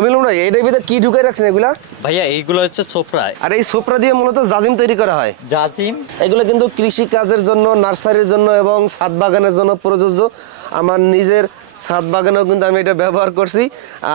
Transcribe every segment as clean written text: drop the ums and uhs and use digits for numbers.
মিলন ভাই এটার ভিতরে কি ঢুকাই রাখছেন এগুলা? ভাইয়া এইগুলো হচ্ছে সোফরা। আর এই সোফরা দিয়ে মূলত জাজিম তৈরি করা হয়। জাজিম এগুলো কিন্তু কৃষি কাজের জন্য, নার্সারির জন্য এবং ছাদ বাগানের জন্য প্রযোজ্য। আমার নিজের ছাদ বাগানেও কিন্তু আমি এটা ব্যবহার করছি।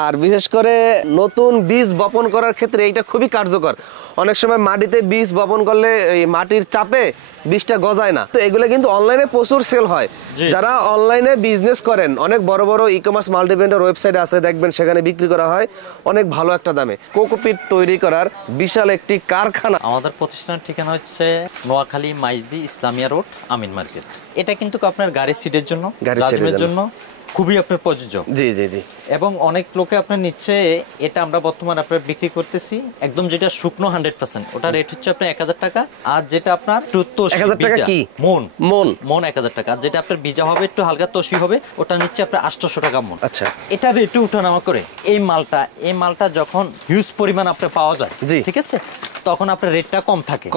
আর বিশেষ করে নতুন বীজ বপন করার ক্ষেত্রে এটা খুবই কার্যকর। অনেক সময় মাটিতে বীজ বপন করলে এই মাটির চাপে বীজটা গজায় না। তো এগুলো কিন্তু অনলাইনে প্রচুর সেল হয়। যারা অনলাইনে বিজনেস করেন, অনেক বড় বড় ই-কমার্স মাল্টিব্র্যান্ডের ওয়েবসাইট আছে, দেখবেন সেখানে বিক্রি করা হয় অনেক ভালো একটা দামে। কোকোপিট তৈরি করার বিশাল একটি কারখানা। আমাদের প্রতিষ্ঠানের ঠিকানা হচ্ছে নোয়াখালী মাইজদি ইসলামিয়া রোড, আমিন মার্কেট। এটা কিন্তু আপনার গাড়ির সিটের জন্য, জাজিমের জন্য খুবই আপনার প্রযোজ্য। জি জি জি। এবং অনেক লোকে আপনার নিচ্ছে। এটা আমরা বর্তমানে আপনার বিক্রি করতেছি একদম যেটা শুকনো 100%, ওটা রেট হচ্ছে আপনার 1000 টাকা। আর যেটা আপনার 1000 টাকা কি মন মন মন 1000 টাকা। আর যেটা আপনার বীজা হবে একটু হালকা তসি হবে, ওটা নিচ্ছে আপনার 800 টাকা মন। আচ্ছা, এটা রেটে উঠানামা করে এই মালটা যখন হিউজ পরিমাণ আপনার পাওয়া যায়, ঠিক আছে, তখন আপনার রেটটা কম থাকে।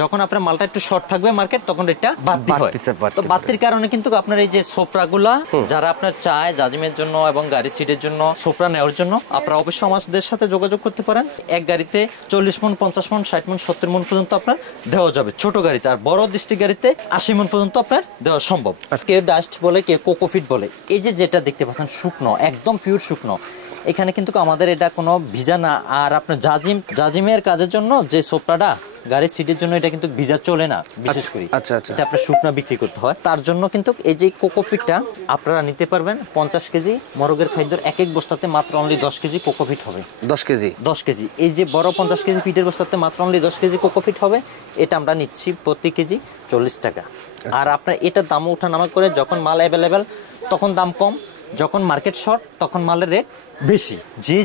যখন আপনার মালটা একটু শর্ট থাকবে মার্কেট, তখন রেটটা বাড়তি হয়। তো বাড়তির কারণে কিন্তু আপনার এই যে সোফরাগুলা যারা আপনার চায় জাজিমের জন্য এবং গাড়ি সিটের জন্য সোফরা নেওয়ার জন্য, আপনারা অবশ্যই আমাদের সাথে যোগাযোগ করতে পারেন। এক গাড়িতে 40 মন, 50 মন, 60 মন, 70 মন পর্যন্ত আপনার দেওয়া যাবে ছোট গাড়িতে। আর বড় ডিস্ট্রিক্ট গাড়িতে 80 মন পর্যন্ত আপনার দেওয়া সম্ভব। কেউ ডাস্ট বলে, কেউ কোকোফিট বলে। এই যে যেটা দেখতে পাচ্ছেন শুকনো, একদম পিওর শুকনো, এখানে কিন্তু আমাদের এটা কোনো ভিজা না। আর আপনার জাজিমের কাজের জন্য যে সোফরাটা গাড়ির সিটের জন্য, এটা কিন্তু ভিজা চলে না বিশেষ করে। আচ্ছা আচ্ছা, এটা আপনার শুকনা বিক্রি করতে হয়। তার জন্য কিন্তু এই যে কোকোফিটটা আপনারা নিতে পারবেন 50 কেজি মরগের খাদ্যের এক বস্তাতে মাত্র অনলি 10 কেজি কোকোফিট হবে। 10 কেজি এই যে বড় 50 কেজি ফিটের বস্তাতে মাত্র অনলি 10 কেজি কোকোফিট হবে। এটা আমরা নিচ্ছি প্রতি কেজি 40 টাকা। আর আপনার এটার দাম ওঠানামা করে, যখন মাল অ্যাভেলেবেল তখন দাম কম, যখন মার্কেট শর্ট তখন মালের রেট বেশি।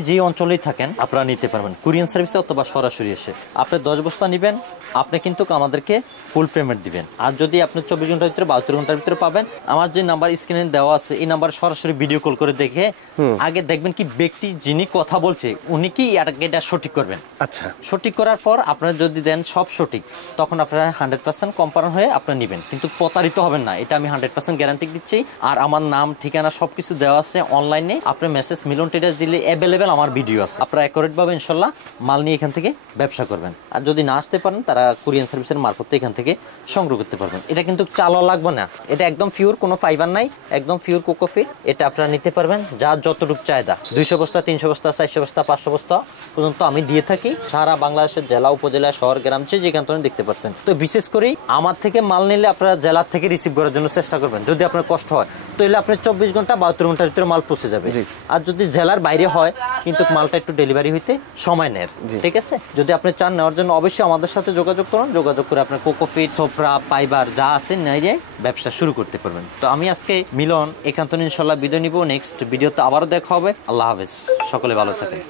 যে অঞ্চলেই থাকেন আপনারা নিতে পারবেন কুরিয়ার সার্ভিসে অথবা সরাসরি এসে। আপনি 10 বস্তা নেবেন, আপনি কিন্তু আমাদেরকে ফুল পেমেন্ট দিবেন। আর যদি আপনি 24 ঘন্টার ভিতরে 72 ঘন্টার ভিতরে পাবেন, আমার যে নাম্বার স্ক্রিনে দেওয়া আছে এই নাম্বার সরাসরি ভিডিও কল করে দেখে আগে দেখবেন কি ব্যক্তি যিনি কথা বলছে উনি কি এটা সঠিক করবেন। আচ্ছা, সঠিক করার পর আপনারা যদি দেন সব সঠিক, তখন আপনারা 100% কম্পাউন্ড হয়ে আপনারা নেবেন, কিন্তু প্রতারিত হবেন না। এটা আমি 100% গ্যারান্টি দিচ্ছি। আর আমার নাম, ঠিকানা সবকিছু দেওয়া আছে অনলাইনে। আপনি মেসেজ মিলন ট্রেডার্স দিলে অ্যাভেলেবেল আমার ভিডিও আছে। আপনারা অ্যাকুরেট ভাবে ইনশাল্লাহ মাল নিয়ে এখান থেকে ব্যবসা করবেন। আর যদি না আসতে পারেন, তারা কুরিয়ার সার্ভিসের মারফত এখান থেকে সংগ্রহ করতে পারবেন। এটা কিন্তু চালও লাগবে না, এটা একদম পিওর, কোনো ফাইবার নাই, একদম পিওর কোকোফিট। এটা আপনারা নিতে পারবেন যার যতটুকু চাহিদা। 200 বস্তা, 300 বস্তা, 400 বস্তা, 500 বস্তা পর্যন্ত আমি দিয়ে থাকি। সারা বাংলাদেশের জেলা, উপজেলা, শহর, গ্রাম যেখান থেকে দেখতে পাচ্ছেন। তো বিশেষ করে আমার থেকে মাল নিলে আপনারা জেলার থেকে রিসিভ করার জন্য চেষ্টা করবেন। যদি আপনার কষ্ট হয় তাহলে আপনার 24 ঘন্টা 72 ঘন্টার ভিতরে মাল পৌঁছে যাবে। আর যদি জেলার বাইরে হয়, কিন্তু মালটা একটু ডেলিভারি হইতে সময় নেয়, ঠিক আছে। যদি আপনি চান নেওয়ার জন্য, অবশ্যই আমাদের সাথে যোগাযোগ করুন। যোগাযোগ করে আপনার কোকোফিট, সোফরা, ফাইবার যা আছে নিয়ে ব্যবসা শুরু করতে পারবেন। তো আমি আজকে মিলন এখান থেকে ইনশাল্লাহ বিদায় নিব। নেক্সট ভিডিওতে আবারও দেখা হবে। আল্লাহ হাফেজ, সকলে ভালো থাকেন।